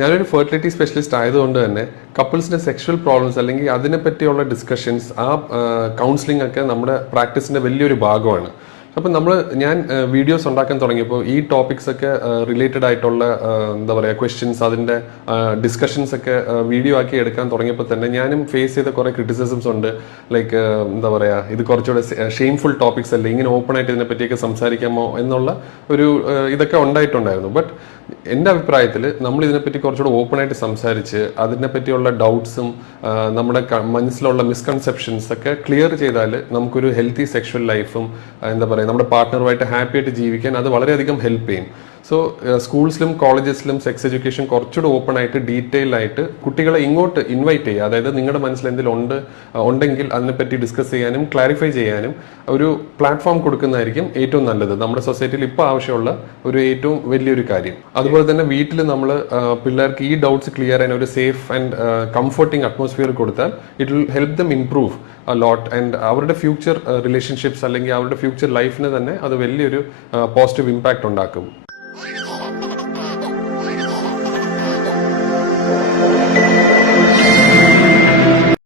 ഞാനൊരു fertility specialist ആയതുകൊണ്ട് തന്നെ കപ്പിൾസിന്റെ സെക്ഷൽ പ്രോബ്ലംസ് അല്ലെങ്കിൽ അതിനെ പറ്റിയുള്ള ഡിസ്കഷൻസ് ആ കൗൺസിലിംഗ് ഒക്കെ നമ്മുടെ പ്രാക്ടീസിന്റെ വലിയൊരു ഭാഗമാണ്. അപ്പം നമ്മൾ ഞാൻ വീഡിയോസ് ഉണ്ടാക്കാൻ തുടങ്ങിയപ്പോൾ ഈ ടോപ്പിക്സ് ഒക്കെ റിലേറ്റഡ് ആയിട്ടുള്ള എന്താ പറയുക ക്വസ്റ്റ്യൻസ് അതിന്റെ ഡിസ്കഷൻസ് ഒക്കെ വീഡിയോ ആക്കി എടുക്കാൻ തുടങ്ങിയപ്പോൾ തന്നെ ഞാനും ഫേസ് ചെയ്ത കുറേ ക്രിറ്റിസിസംസ് ഉണ്ട്. ലൈക്ക് എന്താ പറയുക ഇത് കുറച്ചുകൂടെ ഷെയിംഫുൾ ടോപ്പിക്സ് അല്ലേ ഇങ്ങനെ ഓപ്പൺ ആയിട്ട് ഇതിനെ പറ്റിയൊക്കെ സംസാരിക്കാമോ എന്നുള്ള ഒരു ഇതൊക്കെ ഉണ്ടായിട്ടുണ്ടായിരുന്നു. ബട്ട് എന്റെ അഭിപ്രായത്തിൽ നമ്മൾ ഇതിനെപ്പറ്റി കുറച്ചുകൂടെ ഓപ്പൺ ആയിട്ട് സംസാരിച്ച് അതിനെ പറ്റിയുള്ള ഡൗട്ട്സും നമ്മുടെ മനസ്സിലുള്ള മിസ്കൺസെപ്ഷൻസ് ഒക്കെ ക്ലിയർ ചെയ്താൽ നമുക്കൊരു ഹെൽത്തി സെക്ഷൽ ലൈഫും എന്താ പറയുക നമ്മുടെ പാർട്ട്ണറുമായിട്ട് ഹാപ്പി ആയിട്ട് ജീവിക്കാൻ അത് വളരെയധികം ഹെൽപ്പ് ചെയ്യും. സോ സ്കൂൾസിലും കോളേജസിലും സെക്സ് എഡ്യൂക്കേഷൻ കുറച്ചുകൂടെ ഓപ്പൺ ആയിട്ട് ഡീറ്റെയിൽ ആയിട്ട് കുട്ടികളെ ഇങ്ങോട്ട് ഇൻവൈറ്റ് ചെയ്യുക. അതായത് നിങ്ങളുടെ മനസ്സിൽ എന്തെങ്കിലും ഉണ്ട് ഉണ്ടെങ്കിൽ അതിനെപ്പറ്റി ഡിസ്കസ് ചെയ്യാനും ക്ലാരിഫൈ ചെയ്യാനും ഒരു പ്ലാറ്റ്ഫോം കൊടുക്കുന്നതായിരിക്കും ഏറ്റവും നല്ലത്. നമ്മുടെ സൊസൈറ്റിയിൽ ഇപ്പോൾ ആവശ്യമുള്ള ഒരു ഏറ്റവും വലിയൊരു കാര്യം. അതുപോലെ തന്നെ വീട്ടിൽ നമ്മൾ പിള്ളേർക്ക് ഈ ഡൗട്ട്സ് ക്ലിയർ ചെയ്യാൻ ഒരു സേഫ് ആൻഡ് കംഫർട്ടിംഗ് അറ്റ്മോസ്ഫിയർ കൊടുത്താൽ it will help them improve lot and അവരുടെ ഫ്യൂച്ചർ റിലേഷൻഷിപ്സ് അല്ലെങ്കിൽ അവരുടെ ഫ്യൂച്ചർ ലൈഫിന് തന്നെ അത് വലിയൊരു പോസിറ്റീവ് ഇമ്പാക്റ്റ് ഉണ്ടാക്കും. Yeah.